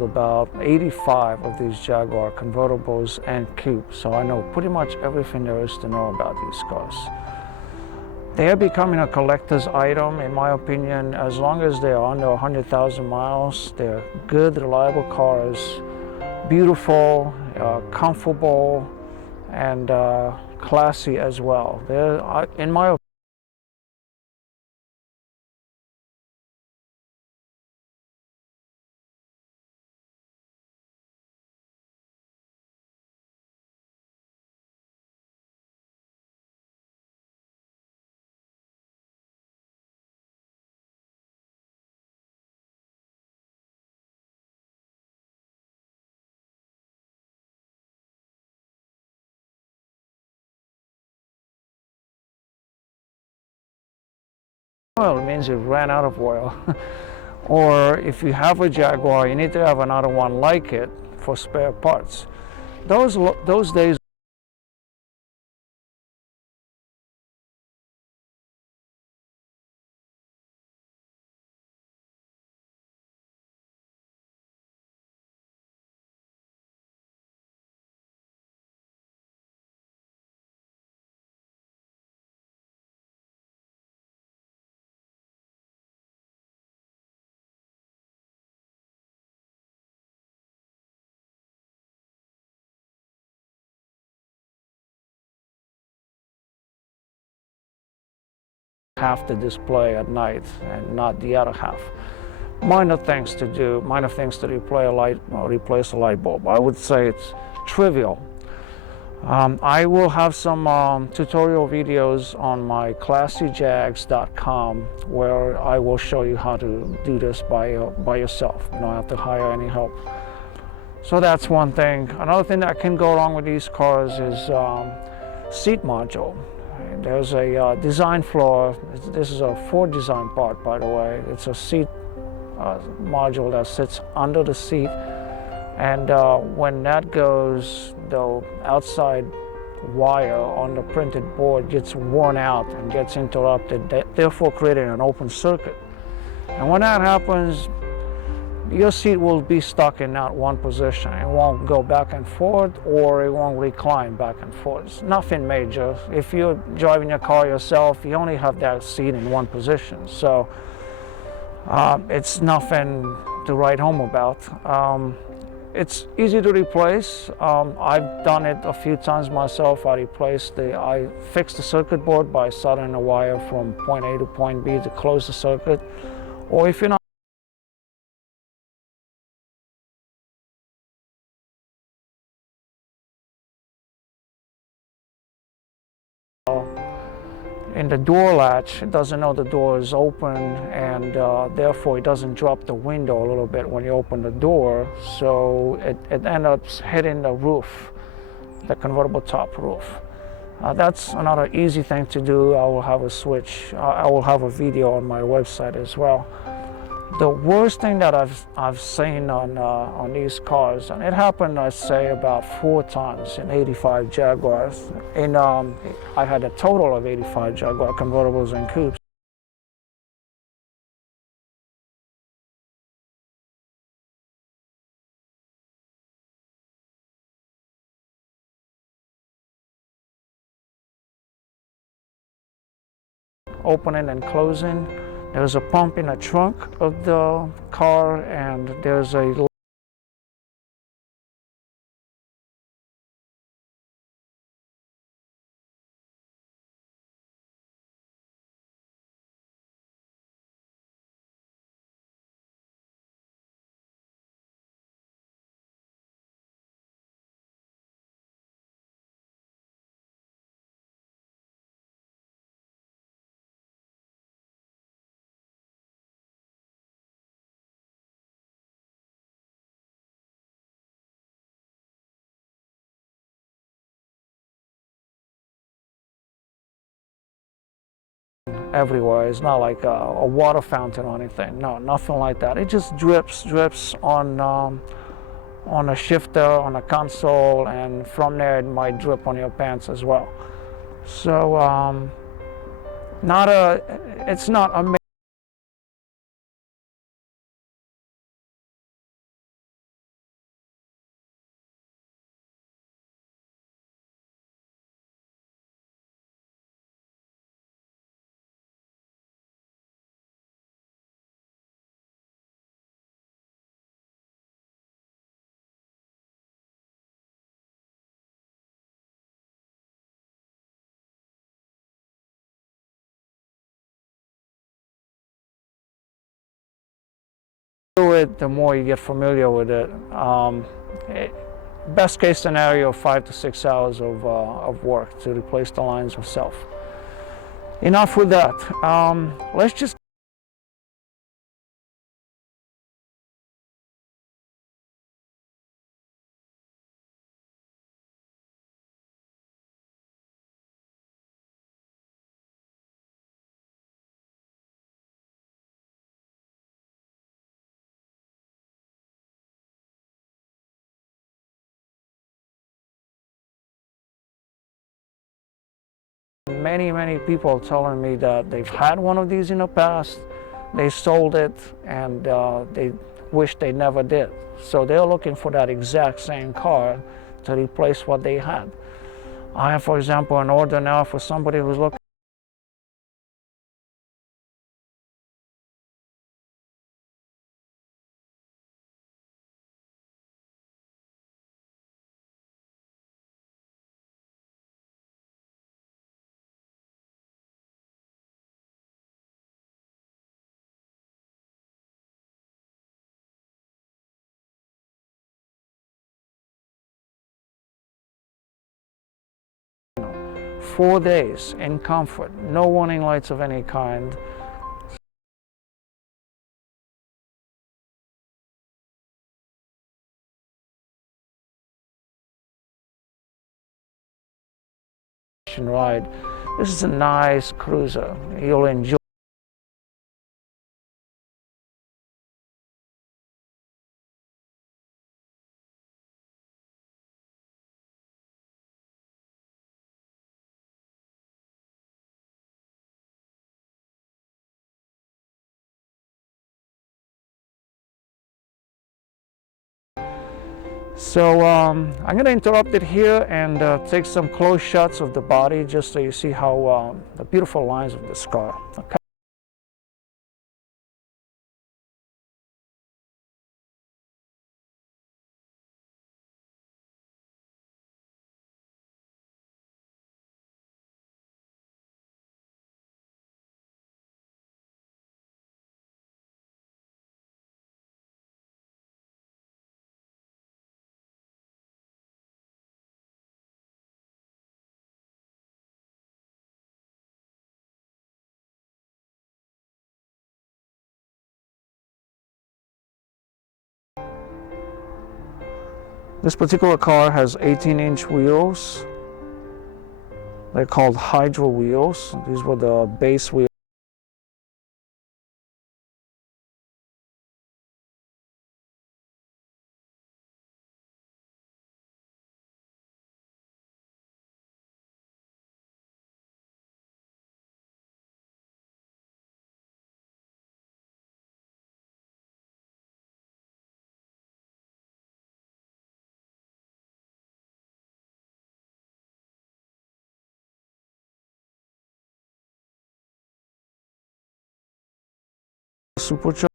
About 85 of these Jaguar convertibles and coupes, so I know pretty much everything there is to know about these cars. They are becoming a collector's item, in my opinion. As long as they are under 100,000 miles, they're good, reliable cars, beautiful, comfortable, and classy as well. They're, in my opinion, oil means you ran out of oil. Or if you have a Jaguar, you need to have another one like it for spare parts. Those days half the display at night and not the other half. Minor things to do, minor things to replace a light bulb. I would say it's trivial. I will have some tutorial videos on my classyjags.com where I will show you how to do this by yourself. You don't have to hire any help. So that's one thing. Another thing that can go wrong with these cars is seat module. There's a design flaw. This is a Ford design part, by the way. It's a seat module that sits under the seat, and when that goes, the outside wire on the printed board gets worn out and gets interrupted, therefore creating an open circuit. And when that happens, your seat will be stuck in that one position. It won't go back and forth, or it won't recline back and forth. It's nothing major. If you're driving your car yourself, you only have that seat in one position. So it's nothing to write home about. It's easy to replace. I've done it a few times myself. I fixed the circuit board by soldering a wire from point A to point B to close the circuit. Or if you're not in the door latch, it doesn't know the door is open, and therefore it doesn't drop the window a little bit when you open the door, so it ends up hitting the roof, the convertible top roof. That's another easy thing to do. I will have a switch. I will have a video on my website as well. The worst thing that I've seen on these cars, and it happened, I'd say, about 4 times in 85 Jaguars. I had a total of 85 Jaguar convertibles and coupes. Opening and closing. There's a pump in the trunk of the car, and there's a everywhere. It's not like a water fountain or anything. No, nothing like that. It just drips on a shifter, on a console, and from there it might drip on your pants as well. So it's not a it, the more you get familiar with it. Best case scenario, 5 to 6 hours of work to replace the lines itself. Enough with that. Let's just many people telling me that they've had one of these in the past, they sold it, and they wish they never did. So they're looking for that exact same car to replace what they had. I have, for example, an order now for somebody who's looking for 4 days in comfort, no warning lights of any kind. Ride. This is a nice cruiser. You'll enjoy. So I'm going to interrupt it here and take some close shots of the body just so you see how the beautiful lines of this car. Okay. This particular car has 18-inch wheels. They're called Hydro wheels. These were the base wheels. Supercharged.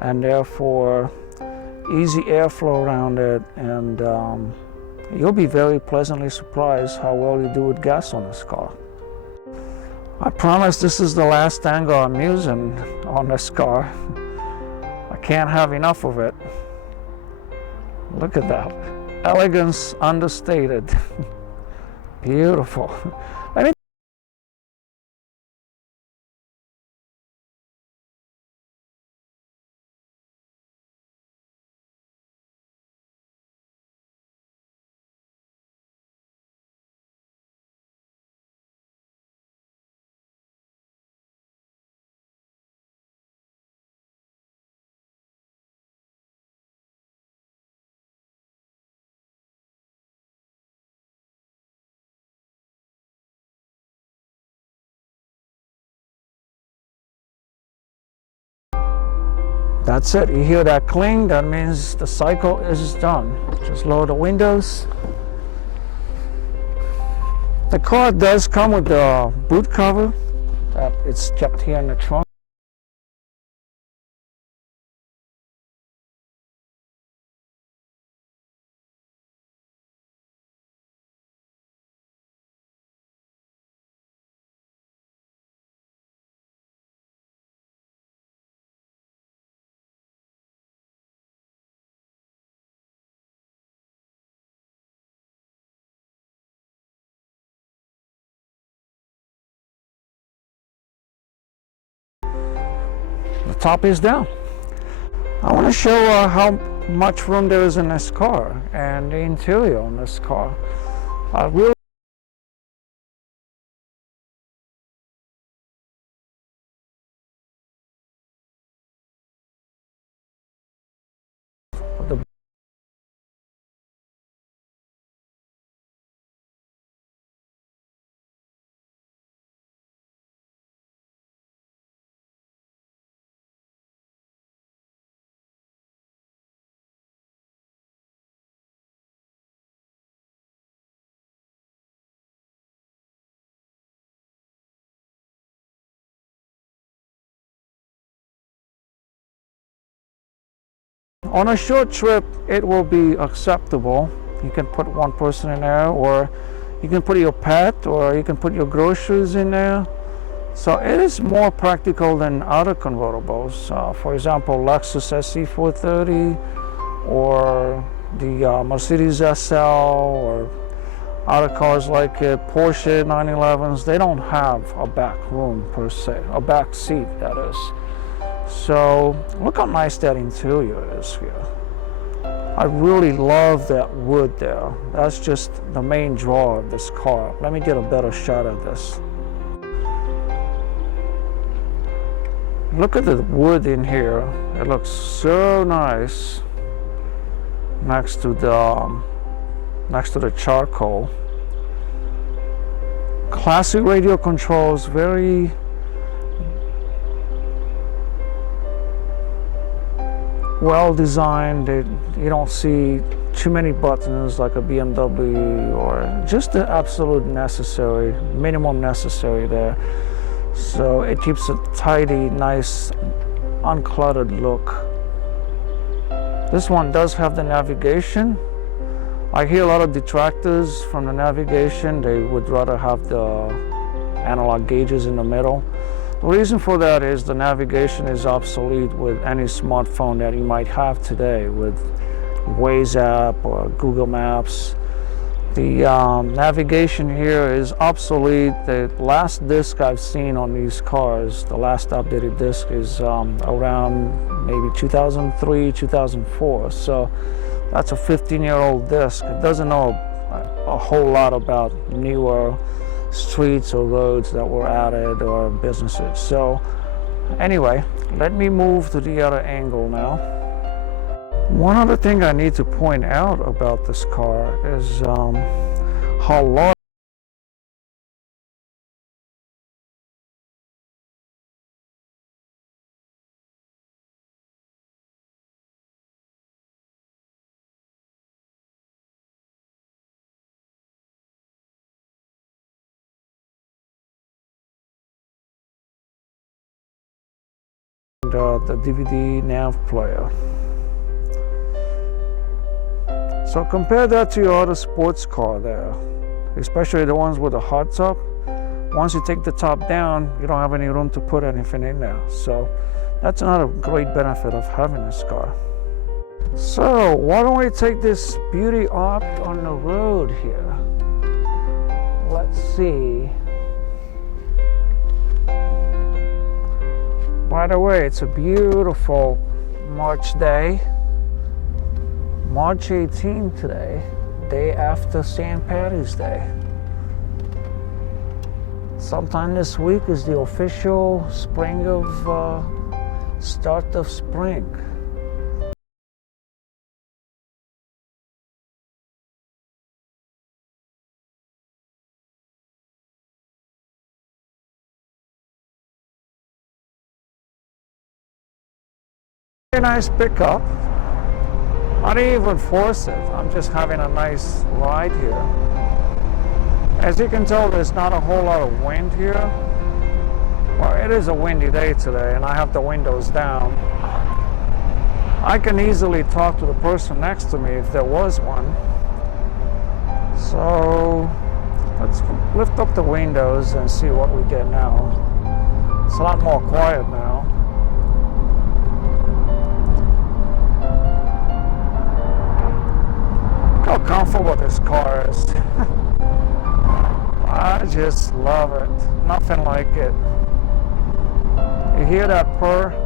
And therefore easy airflow around it, and you'll be very pleasantly surprised how well you do with gas on this car. I promise this is the last angle I'm using on this car. I can't have enough of it. Look at that. Elegance understated. Beautiful. Let me That's it. You hear that cling, that means the cycle is done. Just lower the windows. The car does come with the boot cover that it's kept here in the trunk. The top is down. I want to show how much room there is in this car and the interior on this car. I really the on a short trip, it will be acceptable. You can put one person in there, or you can put your pet, or you can put your groceries in there. So it is more practical than other convertibles. For example, Lexus SC430 or the Mercedes SL or other cars like Porsche 911s. They don't have a back room per se, a back seat that is. So look how nice that interior is here. I really love that wood there. That's just the main draw of this car. Let me get a better shot of this. Look at the wood in here. It looks so nice next to the charcoal. Classic radio controls, very well designed. You don't see too many buttons like a BMW, or just the absolute necessary, minimum necessary there. So it keeps a tidy, nice, uncluttered look. This one does have the navigation. I hear a lot of detractors from the navigation. They would rather have the analog gauges in the middle. The reason for that is the navigation is obsolete with any smartphone that you might have today, with Waze app or Google Maps. The navigation here is obsolete. The last disc I've seen on these cars, the last updated disc, is around maybe 2003, 2004. So that's a 15-year-old disc. It doesn't know a whole lot about newer streets or roads that were added or businesses. So anyway, let me move to the other angle now. One other thing I need to point out about this car is how large the DVD nav player. So compare that to your other sports car there, especially the ones with the hard top. Once you take the top down, you don't have any room to put anything in there. So that's another great benefit of having this car. So why don't we take this beauty out on the road here? Let's see. By the way, it's a beautiful March day. March 18th today, day after St. Patty's Day. Sometime this week is the official start of spring. Very nice pickup. I didn't even force it. I'm just having a nice ride here. As you can tell, there's not a whole lot of wind here. Well, it is a windy day today, and I have the windows down. I can easily talk to the person next to me if there was one. So let's lift up the windows and see what we get now. It's a lot more quiet now. Look how comfortable this car is. I just love it. Nothing like it. You hear that purr?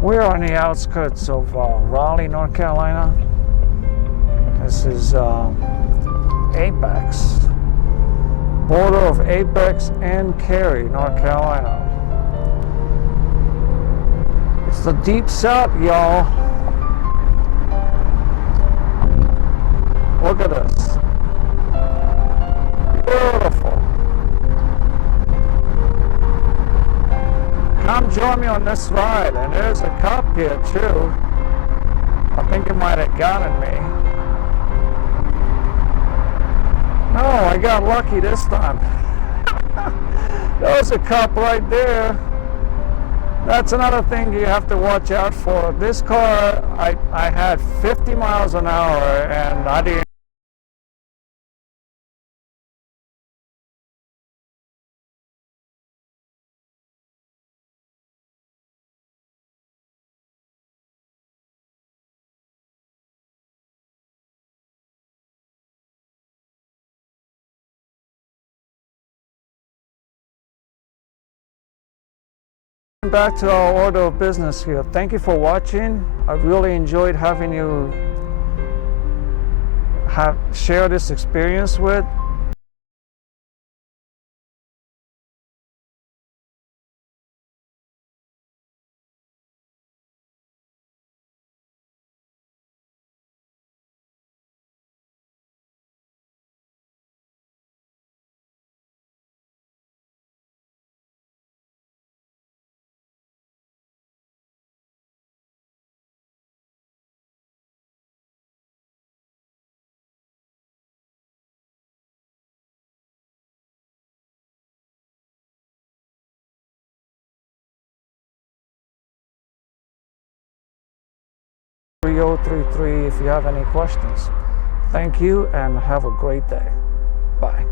We're on the outskirts of Raleigh, North Carolina. This is Apex, border of Apex and Cary, North Carolina. It's the deep south, y'all. Look at this. Beautiful. Come join me on this ride, and there's a cop here too. I think it might have gotten me. No, I got lucky this time. There's a cop right there. That's another thing you have to watch out for. This car, I had 50 miles an hour, and I didn't. Back to our order of business here. Thank you for watching. I really enjoyed having you share this experience with. If you have any questions. Thank you and have a great day. Bye.